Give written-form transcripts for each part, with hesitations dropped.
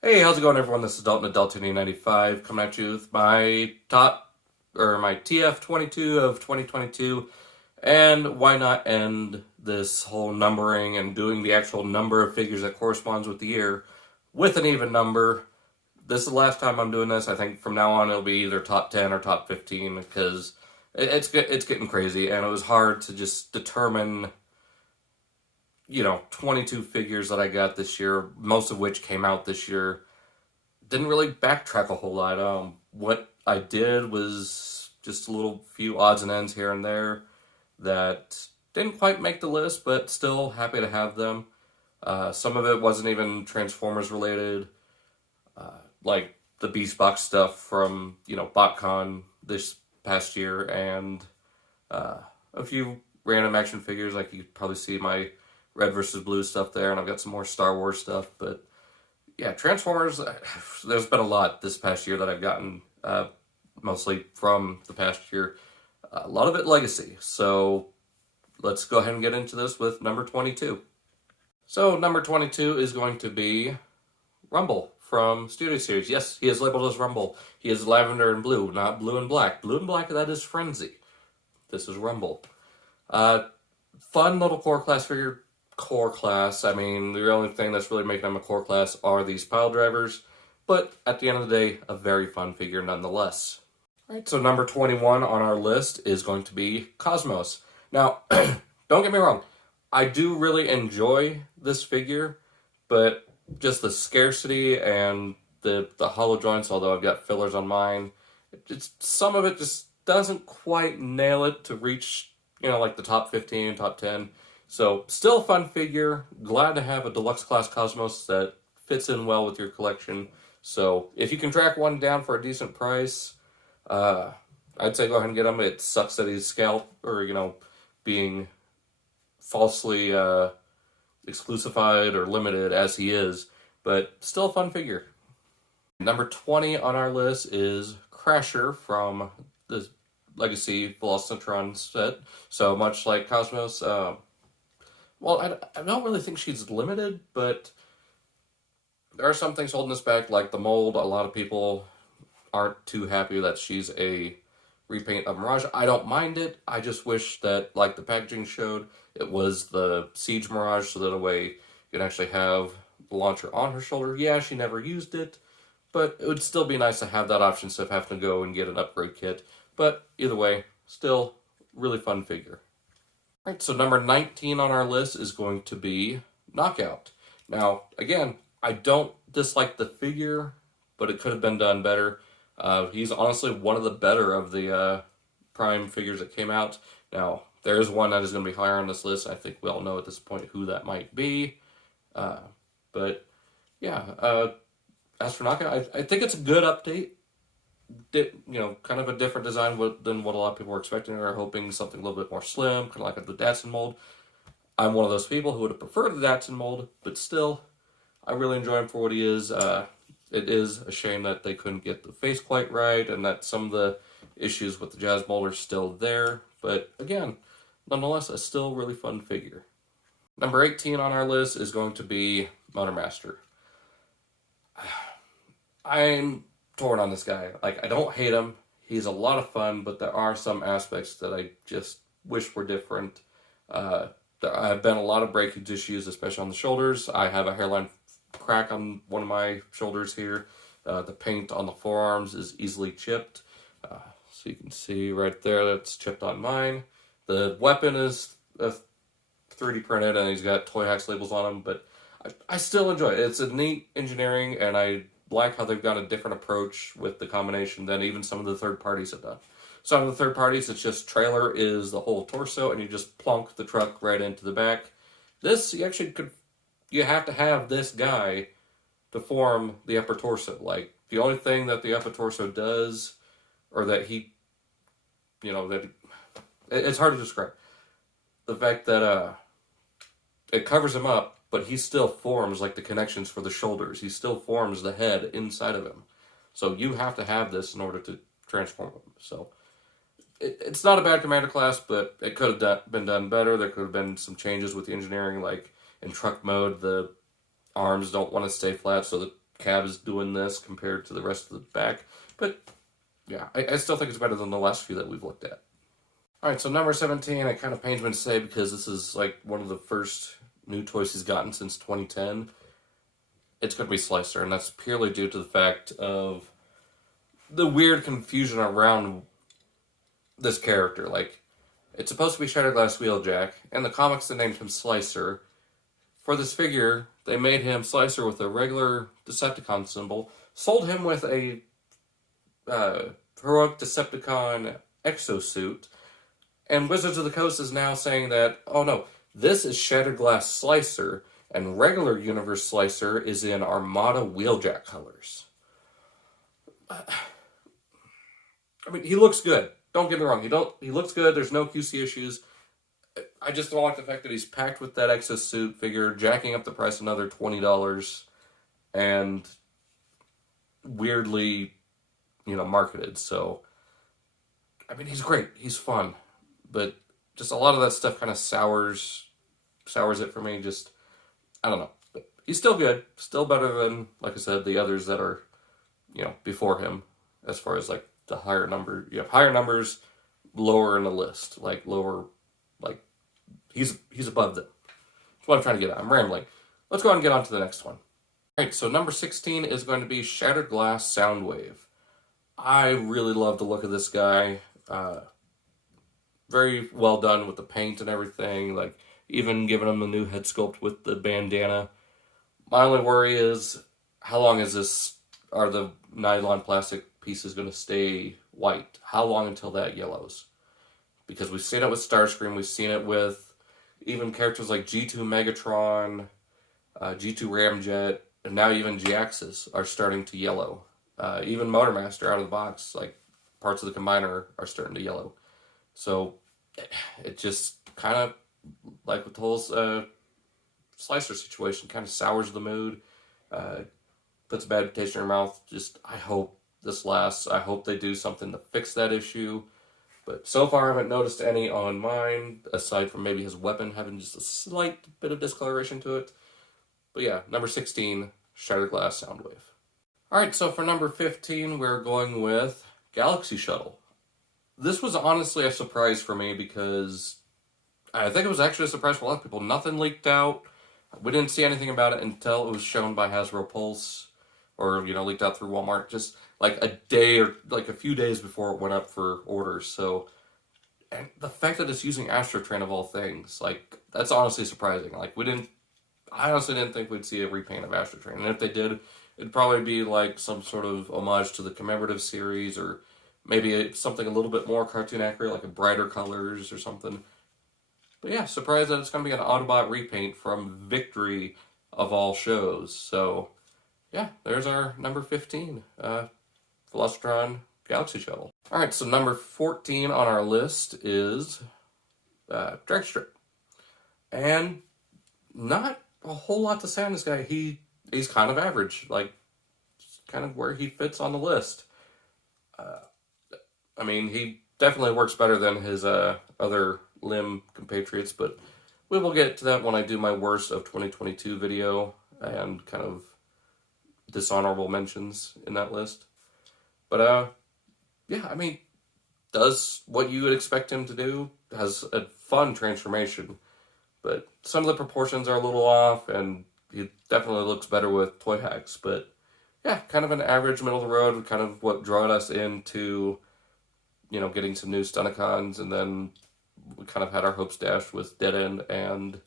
Hey, how's it going, everyone? This is Dalton at Dalton95 coming at you with my my TF22 of 2022. And why not end this whole numbering and doing the actual number of figures that corresponds with the year with an even number? This is the last time I'm doing this. I think from now on it'll be either top 10 or top 15 because it's getting crazy, and it was hard to just determine 22 figures that I got this year, most of which came out this year. Didn't really backtrack a whole lot. What I did was just a little few odds and ends here and there that didn't quite make the list, but still happy to have them. Some of it wasn't even Transformers related, like the Beast Box stuff from, BotCon this past year, and a few random action figures. Like you probably see my red versus blue stuff there, and I've got some more Star Wars stuff. But yeah, Transformers, there's been a lot this past year that I've gotten, mostly from the past year. A lot of it legacy. So let's go ahead and get into this with number 22. So number 22 is going to be Rumble from Studio Series. Yes, he is labeled as Rumble. He is lavender and blue, not blue and black. Blue and black, that is Frenzy. This is Rumble. Fun little core class figure. Core class. I mean, the only thing that's really making them a core class are these pile drivers, but at the end of the day, a very fun figure nonetheless. All right, so number 21 on our list is going to be Cosmos. Now, don't get me wrong, I do really enjoy this figure, but just the scarcity and the hollow joints, although I've got fillers on mine, some of it just doesn't quite nail it to reach, like the top 15, top 10. So, still a fun figure. Glad to have a deluxe class Cosmos that fits in well with your collection. So, if you can track one down for a decent price, I'd say go ahead and get him. It sucks that he's scalped or, being falsely exclusified or limited as he is, but still a fun figure. Number 20 on our list is Crasher from the Legacy Velocitron set. So, much like Cosmos, well, I don't really think she's limited, but there are some things holding us back, like the mold. A lot of people aren't too happy that she's a repaint of Mirage. I don't mind it. I just wish that, like the packaging showed, it was the Siege Mirage, so that a way you can actually have the launcher on her shoulder. Yeah, she never used it, but it would still be nice to have that option instead of having to go and get an upgrade kit. But either way, still really fun figure. Alright, so number 19 on our list is going to be Knockout. Now, again, I don't dislike the figure, but it could have been done better. He's honestly one of the better of the Prime figures that came out. Now, there is one that is going to be higher on this list. I think we all know at this point who that might be. But, yeah, as for Knockout, I think it's a good update. Kind of a different design than what a lot of people were expecting or hoping, something a little bit more slim, kind of like the Datsun mold. I'm one of those people who would have preferred the Datsun mold, but still, I really enjoy him for what he is. It is a shame that they couldn't get the face quite right, and that some of the issues with the Jazz mold are still there, but again, nonetheless, a still really fun figure. Number 18 on our list is going to be Buttermaster. I'm torn on this guy. Like, I don't hate him. He's a lot of fun, but there are some aspects that I just wish were different. There have been a lot of breakage issues, especially on the shoulders. I have a hairline crack on one of my shoulders here. The paint on the forearms is easily chipped. So you can see right there, that's chipped on mine. The weapon is 3D printed, and he's got Toy Hacks labels on him, but I still enjoy it. It's a neat engineering, and I like how they've got a different approach with the combination than even some of the third parties have done. Some of the third parties, it's just trailer is the whole torso, and you just plunk the truck right into the back. This, you have to have this guy to form the upper torso. Like, the only thing that the upper torso does, or that it's hard to describe. The fact that it covers him up, but he still forms like the connections for the shoulders. He still forms the head inside of him. So you have to have this in order to transform him. So it's not a bad commander class, but it could have been done better. There could have been some changes with the engineering, like in truck mode, the arms don't want to stay flat, so the cab is doing this compared to the rest of the back. But yeah, I still think it's better than the last few that we've looked at. Alright, so number 17, it kind of pains me to say because this is like one of the first new toys he's gotten since 2010. It's going to be Slicer, and that's purely due to the fact of the weird confusion around this character. Like, it's supposed to be Shattered Glass Wheeljack. In the comics, they named him Slicer. For this figure, they made him Slicer with a regular Decepticon symbol, sold him with a heroic Decepticon exosuit, and Wizards of the Coast is now saying that, oh no, this is Shattered Glass Slicer, and regular Universe Slicer is in Armada Wheeljack colors. I mean, he looks good. Don't get me wrong. He looks good. There's no QC issues. I just don't like the fact that he's packed with that exosuit figure, jacking up the price another $20, and weirdly, marketed. So, I mean, he's great. He's fun. But just a lot of that stuff kind of sours it for me. Just, I don't know. But he's still good. Still better than, like I said, the others that are, before him. As far as, like, the higher number. You have higher numbers, lower in the list. Like, lower, like, he's above them. That's what I'm trying to get at. I'm rambling. Let's go ahead and get on to the next one. Alright, so number 16 is going to be Shattered Glass Soundwave. I really love the look of this guy. Very well done with the paint and everything. Like, even giving him a new head sculpt with the bandana. My only worry is, how long are the nylon plastic pieces going to stay white? How long until that yellows? Because we've seen it with Starscream, we've seen it with even characters like G2 Megatron, G2 Ramjet, and now even Jax's are starting to yellow. Even Motormaster out of the box, like parts of the combiner are starting to yellow. So it just kind of, like with the whole Slicer situation, kind of sours the mood, puts a bad taste in your mouth. Just, I hope this lasts. I hope they do something to fix that issue. But so far I haven't noticed any on mine, aside from maybe his weapon having just a slight bit of discoloration to it. But yeah, number 16, Shattered Glass Soundwave. Alright, so for number 15, we're going with Galaxy Shuttle. This was honestly a surprise for me because I think it was actually a surprise for a lot of people. Nothing leaked out. We didn't see anything about it until it was shown by Hasbro Pulse, or, leaked out through Walmart, just like a day or like a few days before it went up for orders. So, and the fact that it's using Astrotrain of all things, like, that's honestly surprising. Like, I honestly didn't think we'd see a repaint of Astrotrain. And if they did, it'd probably be like some sort of homage to the commemorative series, or maybe something a little bit more cartoon accurate, like a brighter colors or something. But yeah, surprised that it's going to be an Autobot repaint from Victory of all shows. So, yeah, there's our number 15, Velocitron Galaxy Shuttle. Alright, so number 14 on our list is Dragstrip. And not a whole lot to say on this guy. He's kind of average, like, kind of where he fits on the list. I mean, he definitely works better than his other limb compatriots, but we will get to that when I do my worst of 2022 video and kind of dishonorable mentions in that list. But, yeah, I mean, does what you would expect him to do, has a fun transformation, but some of the proportions are a little off, and he definitely looks better with toy hacks. But, yeah, kind of an average middle of the road, kind of what drew us into, getting some new Stunticons, and then we kind of had our hopes dashed with Dead End and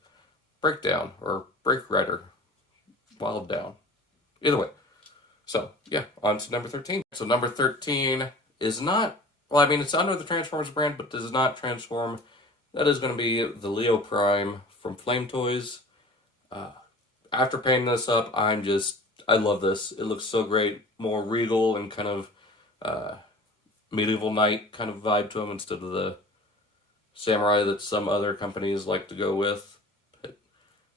Breakdown, or Break Rider, Wild Down. Either way. So, yeah, on to number 13. So number 13 is not, well, I mean, it's under the Transformers brand, but does not transform. That is going to be the Leo Prime from Flame Toys. After painting this up, I love this. It looks so great. More regal and kind of medieval knight kind of vibe to him instead of the samurai that some other companies like to go with. But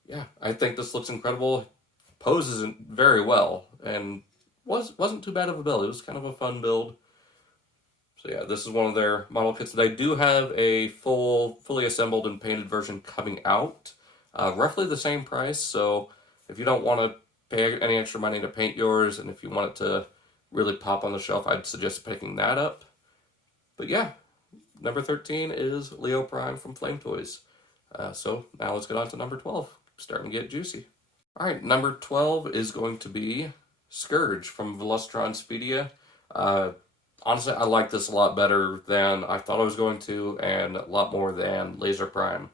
yeah, I think this looks incredible. Poses very well, and wasn't too bad of a build. It was kind of a fun build. So yeah, this is one of their model kits that I do have a fully assembled and painted version coming out. Roughly the same price, so if you don't want to pay any extra money to paint yours, and if you want it to really pop on the shelf, I'd suggest picking that up. But yeah, number 13 is Leo Prime from Flame Toys. So now let's get on to number 12. Starting to get juicy. All right, number 12 is going to be Scourge from Velocitron Speedia. Honestly, I like this a lot better than I thought I was going to, and a lot more than Laser Prime.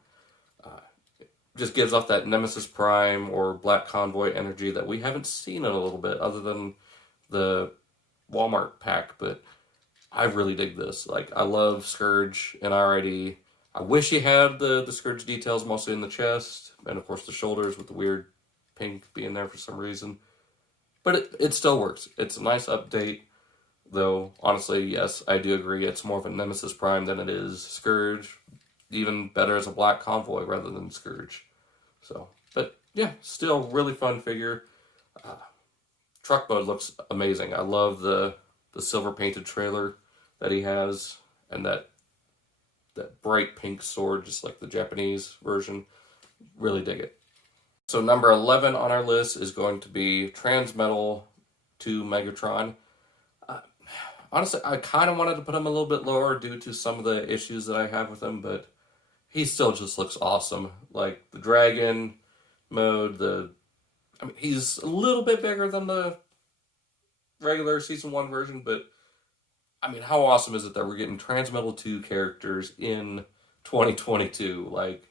Just gives off that Nemesis Prime or Black Convoy energy that we haven't seen in a little bit, other than the Walmart pack. But I really dig this. Like, I love Scourge, and I wish he had the Scourge details mostly in the chest, and of course the shoulders with the weird pink being there for some reason. But it still works. It's a nice update, though, honestly, yes, I do agree. It's more of a Nemesis Prime than it is Scourge. Even better as a Black Convoy rather than Scourge. So, but yeah, still really fun figure. Truck mode looks amazing. I love the silver painted trailer that he has, and that bright pink sword, just like the Japanese version. Really dig it. So number 11 on our list is going to be Transmetal Megatron. Honestly, I kind of wanted to put him a little bit lower due to some of the issues that I have with him, but he still just looks awesome. Like the dragon mode, he's a little bit bigger than the regular Season 1 version, but I mean, how awesome is it that we're getting Transmetal 2 characters in 2022? Like,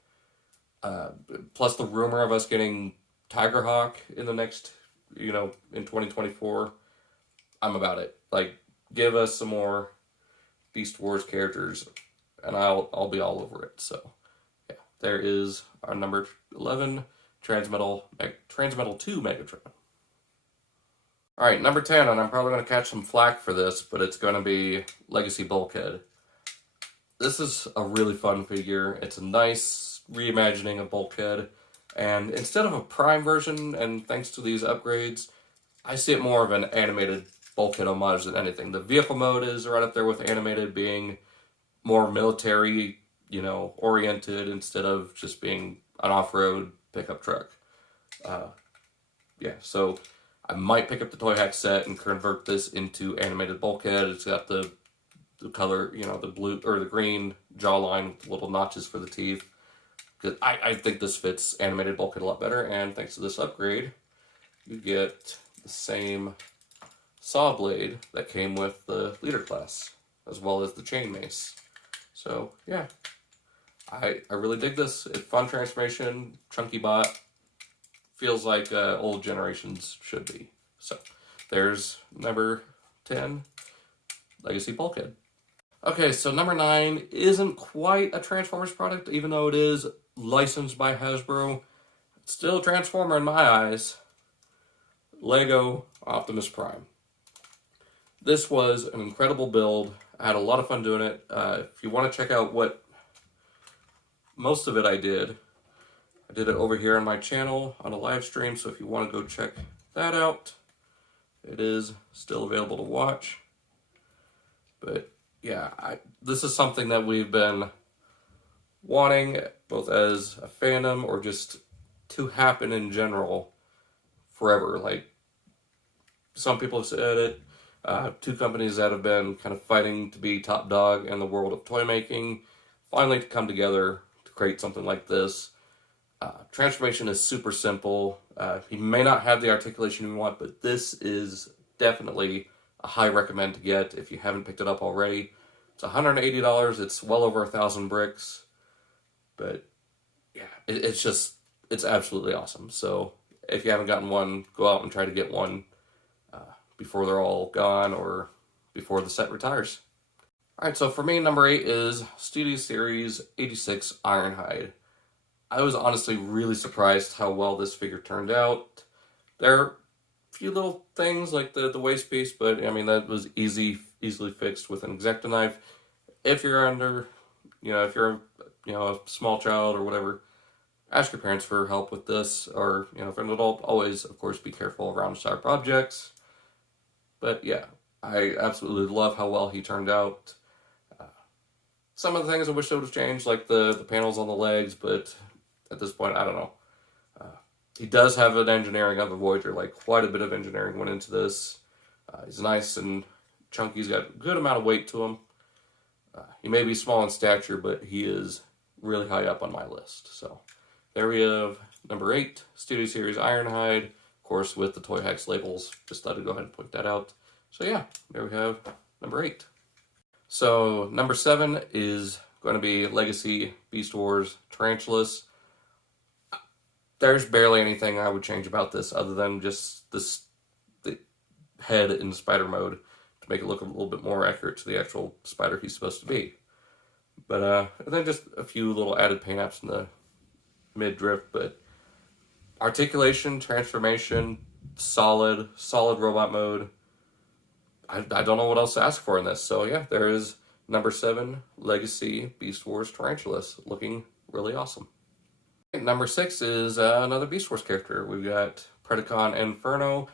plus the rumor of us getting Tigerhawk in the next, in 2024. I'm about it. Like, give us some more Beast Wars characters, and I'll be all over it. So, yeah, there is our number 11, Transmetal 2 Megatron. All right, number 10, and I'm probably going to catch some flack for this, but it's going to be Legacy Bulkhead. This is a really fun figure. It's a nice reimagining of Bulkhead, and instead of a Prime version, and thanks to these upgrades, I see it more of an animated Bulkhead homage than anything. The vehicle mode is right up there with animated, being more military, oriented, instead of just being an off-road pickup truck. Yeah, so I might pick up the Toy Hack set and convert this into animated Bulkhead. It's got the color, the blue or the green jawline with little notches for the teeth. Because I think this fits animated Bulkhead a lot better, and thanks to this upgrade, you get the same saw blade that came with the leader class, as well as the chain mace. So yeah, I really dig this. It's fun transformation, chunky bot. Feels like old generations should be. So there's number 10, Legacy Bulkhead. Okay, so number 9 isn't quite a Transformers product, even though it is licensed by Hasbro. It's still a Transformer in my eyes. Lego Optimus Prime. This was an incredible build. I had a lot of fun doing it. If you want to check out what most of it I did it over here on my channel on a live stream, so if you want to go check that out, it is still available to watch. But yeah, this is something that we've been wanting, both as a fandom or just to happen in general, forever. Like, some people have said it. 2 companies that have been kind of fighting to be top dog in the world of toy making, finally to come together to create something like this. Transformation is super simple. He may not have the articulation you want, but this is definitely a high recommend to get if you haven't picked it up already. It's $180. It's well over 1,000 bricks. But yeah, it's absolutely awesome. So if you haven't gotten one, go out and try to get one before they're all gone or before the set retires. Alright, so for me, number 8 is Studio Series 86 Ironhide. I was honestly really surprised how well this figure turned out. There are a few little things like the waist piece, but I mean, that was easily fixed with an X-Acto knife. If you're if you're a small child or whatever, ask your parents for help with this, or if you're an adult, always, of course, be careful around sharp objects. But yeah, I absolutely love how well he turned out. Some of the things I wish they would have changed, like the panels on the legs, but at this point, I don't know. he does have an engineering of a Voyager, like quite a bit of engineering went into this. He's nice and chunky. He's got a good amount of weight to him. He may be small in stature, but he is really high up on my list. So there we have number 8, Studio Series Ironhide, of course with the Toy Hacks labels. Just thought I'd go ahead and point that out. So yeah, there we have number 8. So number 7 is going to be Legacy Beast Wars Tarantulas. There's barely anything I would change about this other than just the head in spider mode to make it look a little bit more accurate to the actual spider he's supposed to be. But and then just a few little added paint apps in the mid-drift, but articulation, transformation, solid robot mode. I don't know what else to ask for in this. So yeah, there is number 7, Legacy Beast Wars Tarantulas, looking really awesome. Number 6 is another Beast Wars character. We've got Predicon Inferno,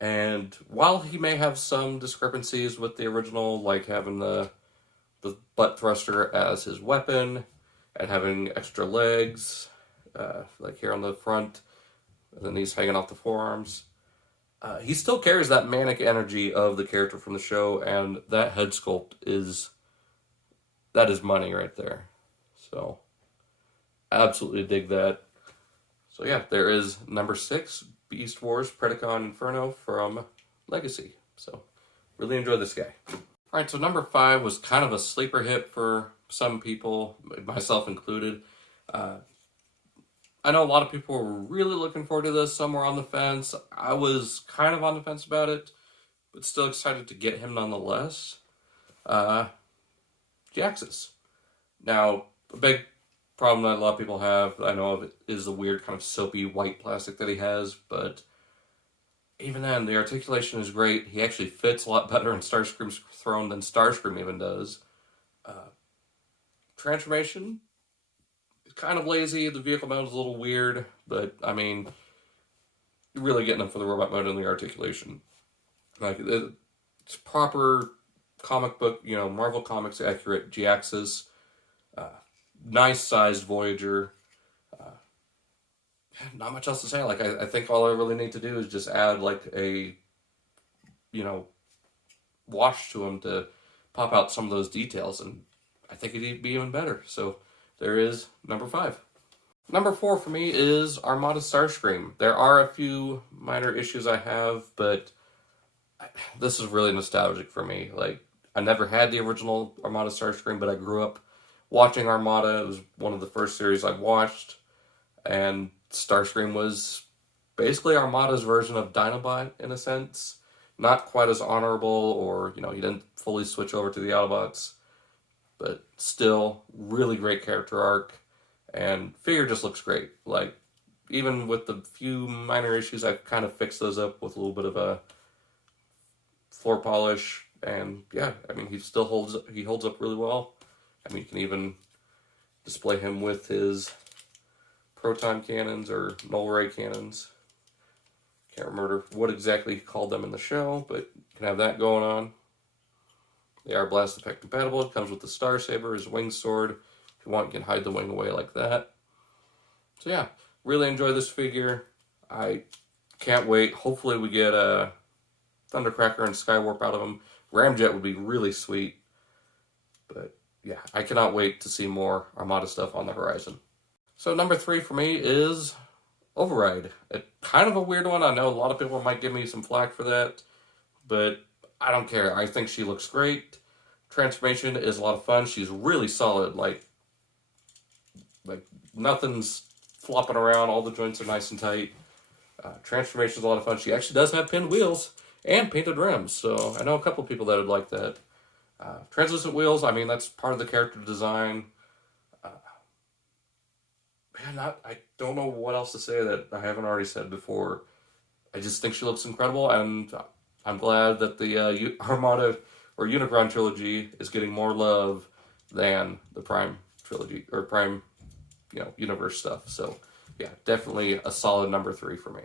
and while he may have some discrepancies with the original, like having the butt thruster as his weapon, and having extra legs, like here on the front, and then he's hanging off the forearms, he still carries that manic energy of the character from the show, and that head sculpt is money right there. So absolutely dig that. So yeah, there is number 6, Beast Wars Predicon Inferno from Legacy. So really enjoy this guy. Alright, so number 5 was kind of a sleeper hit for some people, myself included. I know a lot of people were really looking forward to this, some were on the fence. I was kind of on the fence about it, but still excited to get him nonetheless. Jax's. Now, a big problem that a lot of people have, I know of it, is the weird kind of soapy white plastic that he has, but even then, the articulation is great. He actually fits a lot better in Starscream's throne than Starscream even does. Transformation is kind of lazy. The vehicle mode is a little weird, but I mean, you're really getting them for the robot mode and the articulation. Like, it's proper comic book, Marvel Comics accurate Jax's. Nice sized Voyager. Not much else to say. Like, I think all I really need to do is just add like a, wash to him to pop out some of those details, and I think it'd be even better. So there is number 5. Number 4 for me is Armada Starscream. There are a few minor issues I have, but this is really nostalgic for me. Like, I never had the original Armada Starscream, but I grew up watching Armada. It was one of the first series I watched, and Starscream was basically Armada's version of Dinobot in a sense. Not quite as honorable, or, he didn't fully switch over to the Autobots, but still, really great character arc, and figure just looks great. Like, even with the few minor issues, I've kind of fixed those up with a little bit of a floor polish, and yeah, I mean, he holds up really well. I mean, you can even display him with his proton cannons or null ray cannons. Can't remember what exactly he called them in the show, but you can have that going on. They are blast effect compatible. It comes with the Star Saber, his wing sword. If you want, you can hide the wing away like that. So yeah, really enjoy this figure. I can't wait. Hopefully we get a Thundercracker and Skywarp out of him. Ramjet would be really sweet. But yeah, I cannot wait to see more Armada stuff on the horizon. So number 3 for me is Override. Kind of a weird one. I know a lot of people might give me some flack for that, but I don't care. I think she looks great. Transformation is a lot of fun. She's really solid. Like nothing's flopping around. All the joints are nice and tight. Transformation is a lot of fun. She actually does have pinned wheels and painted rims, so I know a couple people that would like that. Translucent wheels, I mean, that's part of the character design. I don't know what else to say that I haven't already said before. I just think she looks incredible, and I'm glad that the Armada or Unicron trilogy is getting more love than the Prime trilogy, or Prime, universe stuff. So, yeah, definitely a solid number 3 for me.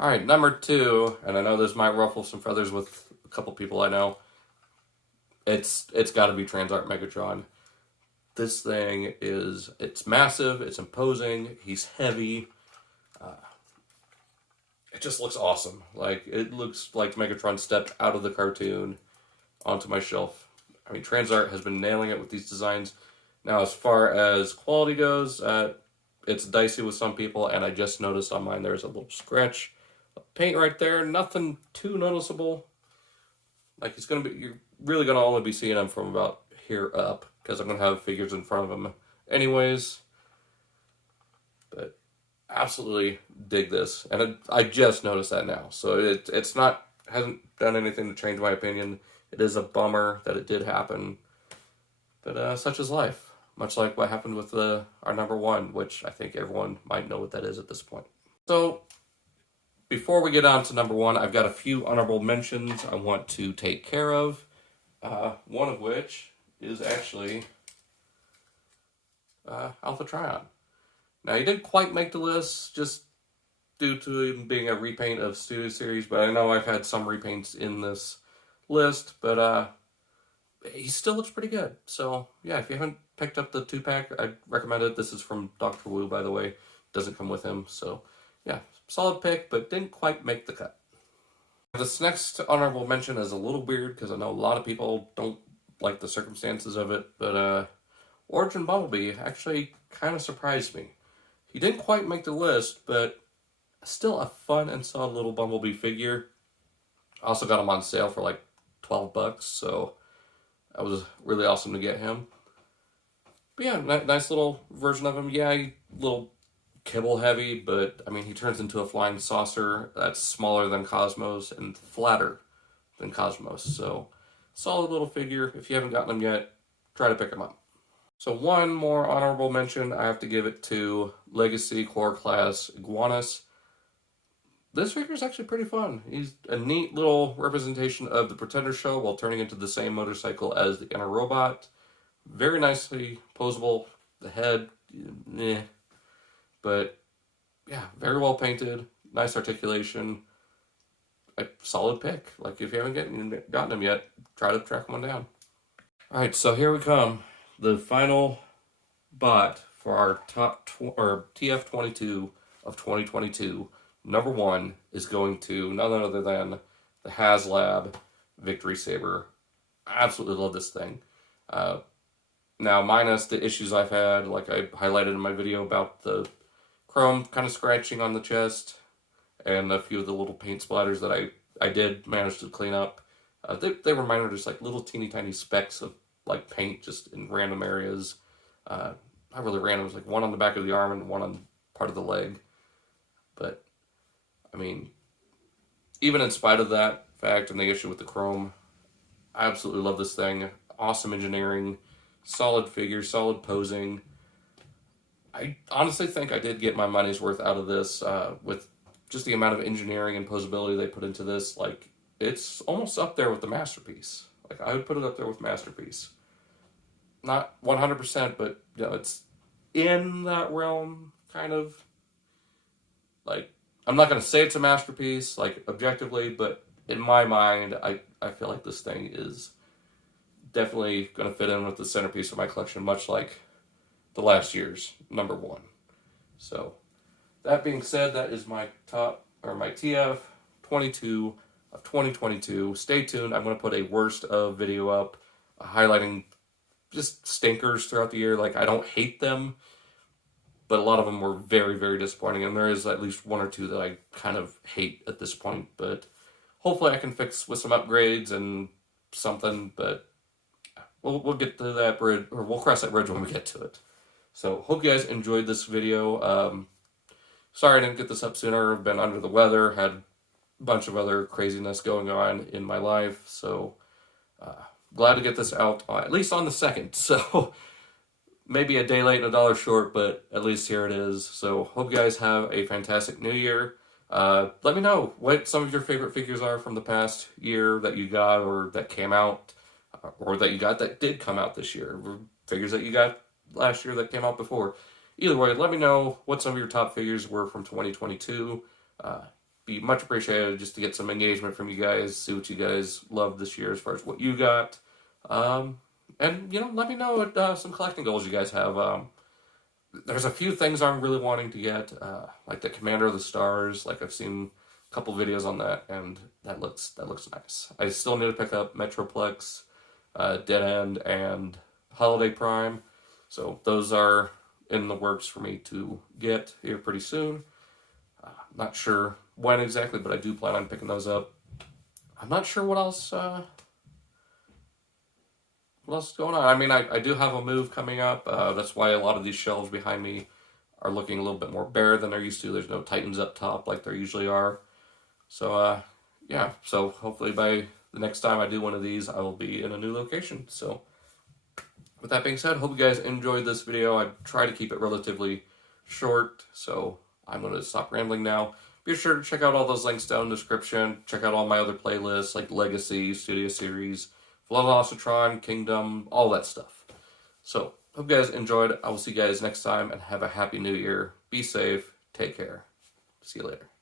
Alright, number 2, and I know this might ruffle some feathers with a couple people I know. It's got to be Transart Megatron. This thing it's massive, it's imposing, he's heavy. it just looks awesome. Like, it looks like Megatron stepped out of the cartoon onto my shelf. I mean, TransArt has been nailing it with these designs. Now, as far as quality goes, it's dicey with some people, and I just noticed on mine there's a little scratch of paint right there. Nothing too noticeable. Like, you're really gonna only be seeing them from about here up, because I'm gonna have figures in front of them anyways. But absolutely dig this, and I just noticed that now. So it's not, hasn't done anything to change my opinion. It is a bummer that it did happen, but such is life. Much like what happened with our number one, which I think everyone might know what that is at this point. So before we get on to number one, I've got a few honorable mentions I want to take care of. One of which is actually Alpha Triad. Now, he didn't quite make the list just due to him being a repaint of Studio Series, but I know I've had some repaints in this list, but he still looks pretty good. So, yeah, if you haven't picked up the 2-pack, I'd recommend it. This is from Dr. Wu, by the way. Doesn't come with him, so, yeah, solid pick, but didn't quite make the cut. This next honorable mention is a little weird, because I know a lot of people don't like the circumstances of it, but Origin Bumblebee actually kind of surprised me. He didn't quite make the list, but still a fun and solid little Bumblebee figure. I also got him on sale for like $12, so that was really awesome to get him. But yeah, nice little version of him. Yeah, a little kibble heavy, but I mean, he turns into a flying saucer that's smaller than Cosmos and flatter than Cosmos. So, solid little figure. If you haven't gotten him yet, try to pick him up. So one more honorable mention, I have to give it to Legacy Core Class Iguanus. This figure is actually pretty fun. He's a neat little representation of the Pretender show while turning into the same motorcycle as the Inner Robot. Very nicely posable. The head, but yeah, very well painted. Nice articulation. A solid pick. Like, if you haven't gotten him yet, try to track one down. All right, so here we come. The final bot for our TF22 of 2022, number one, is going to none other than the HasLab Victory Saber. I absolutely love this thing. Now, minus the issues I've had, like I highlighted in my video about the chrome kind of scratching on the chest, and a few of the little paint splatters that I did manage to clean up. They were minor, just like little teeny tiny specks of like paint just in random areas. Not really random, it was like one on the back of the arm and one on part of the leg. But, I mean, even in spite of that fact and the issue with the chrome, I absolutely love this thing. Awesome engineering, solid figure, solid posing. I honestly think I did get my money's worth out of this with just the amount of engineering and posability they put into this. Like, it's almost up there with the Masterpiece. Like, I would put it up there with Masterpiece. Not 100%, but, you know, it's in that realm, kind of. Like, I'm not going to say it's a masterpiece, like, objectively, but in my mind, I feel like this thing is definitely going to fit in with the centerpiece of my collection, much like the last year's number one. So, that being said, that is my my TF 22 of 2022. Stay tuned. I'm going to put a worst of video up, highlighting just stinkers throughout the year. Like, I don't hate them, but a lot of them were very, very disappointing, and there is at least one or two that I kind of hate at this point, but hopefully I can fix with some upgrades and something, but we'll get to that bridge, or we'll cross that bridge when we get to it. So, hope you guys enjoyed this video. Sorry I didn't get this up sooner. I've been under the weather, had a bunch of other craziness going on in my life, so glad to get this out, at least on the 2nd. So, maybe a day late and a dollar short, but at least here it is. So, hope you guys have a fantastic new year. Let me know what some of your favorite figures are from the past year that you got, or that came out, or that you got that did come out this year, or figures that you got last year that came out before. Either way, let me know what some of your top figures were from 2022. Be much appreciated just to get some engagement from you guys, see what you guys loved this year as far as what you got. And, you know, let me know what some collecting goals you guys have. There's a few things I'm really wanting to get, like the Commander of the Stars. Like, I've seen couple videos on that, and that looks nice. I still need to pick up Metroplex, Dead End, and Holiday Prime. So those are in the works for me to get here pretty soon. Not sure when exactly, but I do plan on picking those up. I'm not sure what else is going on. I mean, I do have a move coming up. That's why a lot of these shelves behind me are looking a little bit more bare than they're used to. There's no Titans up top like there usually are. So, yeah. So hopefully by the next time I do one of these, I will be in a new location. So with that being said, hope you guys enjoyed this video. I try to keep it relatively short, so I'm going to stop rambling now. Be sure to check out all those links down in the description. Check out all my other playlists like Legacy, Studio Series, Velocitron, Kingdom, all that stuff. So, hope you guys enjoyed. I will see you guys next time, and have a happy new year. Be safe. Take care. See you later.